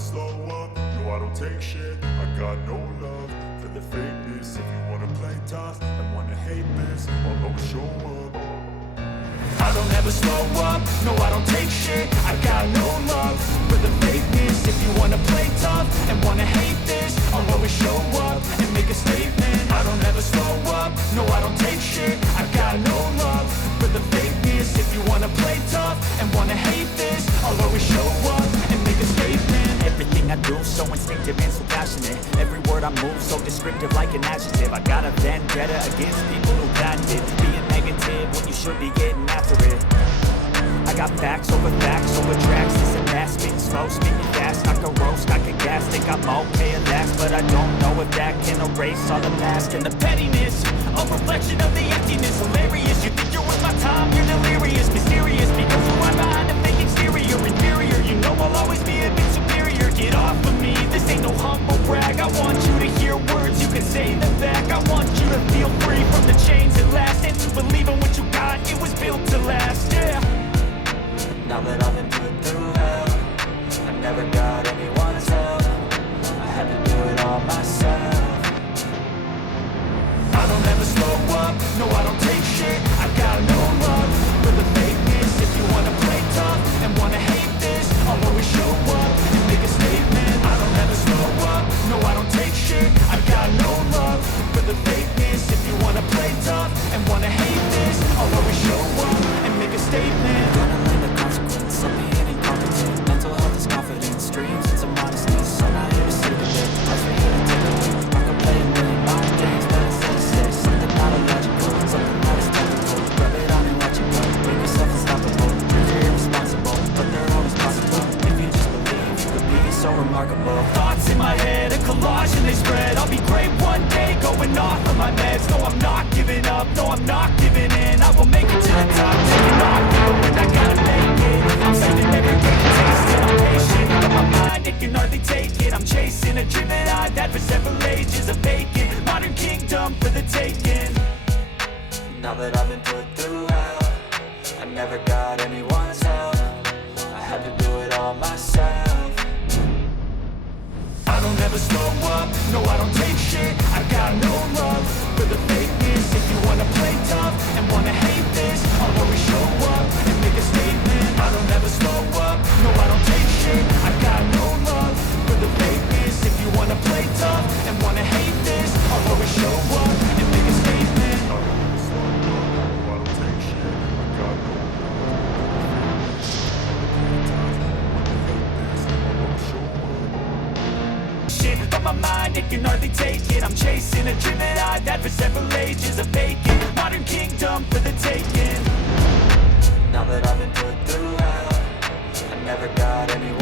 slow up, no I don't take shit. I got no love for the fakeness. If you wanna play tough and wanna hate this, I'll always show up. I don't ever slow up, no I don't take shit. I got no love for the fakeness. If you wanna play tough and wanna hate this, I'll always show up and make a statement. I don't ever slow up, no I don't take shit. I got no love for the fakeness. If you wanna play tough and wanna hate this, I'll always show up and make a statement. Everything I do so instinctive and so passionate. Every word I move so descriptive like an adjective. I got a vendetta against people who patented being negative when you should be getting after it. I got facts over tracks. This and that, spitting slow, speaking fast. I can roast, I can gas, think I'm okay at last, but I don't know if that can erase all the mask and the pettiness. A reflection of the emptiness, hilarious. You think you're worth my time, you're delirious, mysterious, because who I'm behind a fake exterior, inferior. You know I'll always be a bit superior. Get off of me, this ain't no humble brag. I want you to hear words, you can say them back. I want you to feel free from the chains at last, and to believe in what you got, it was built to last, yeah. Now that I've been put through hell, I never got anyone's help. I had to do it all myself. I don't ever slow up, no I don't take shit. I got no love for the fakeness. If you wanna play tough and wanna hate this, I'll always show up and make a statement. I don't ever slow up, no I don't take shit. I got no love for the fakeness. If you wanna play tough and wanna hate this, I'll always show up and make a statement. Gonna learn the consequence of being incompetent. Mental health is confidence, dreams and some modestness. I'm not here to see the bit, that's for you to take away. I could play a million mind games, but instead of say something not illogical, something that is technical. Rub it on and watch it go. Make yourself unstoppable. You're irresponsible, but they're always possible. If you just believe, you could be so remarkable. Thoughts in my head, a collage and they spread. I'll be great one day, going off of my meds. No, I'm not giving up, no, I'm not giving in. I will make it to the top, taking off, but I gotta make it. I'm saving every day to taste it. I'm patient, but my mind, it can hardly take it. I'm chasing a dream that I've had for several ages. A vacant, modern kingdom for the taking. Now that I've been put through hell, I never got anyone's help. I had to do it all myself. I don't ever slow up, no I don't take shit. I got no love for the fakeness. If you wanna play tough and wanna hate this, I'll always show up and make a statement. I don't ever slow up, no I don't take shit. I got no love for the fakeness. If you wanna play tough and wanna hate this, I'll always show up and make a statement. I don't ever slow up, no I don't take shit. I got no love for the fakeness. But my mind, it can hardly take it. I'm chasing a dream that I've had for several ages. A vacant, modern kingdom for the taking. Now that I've been put through hell, I never got anyone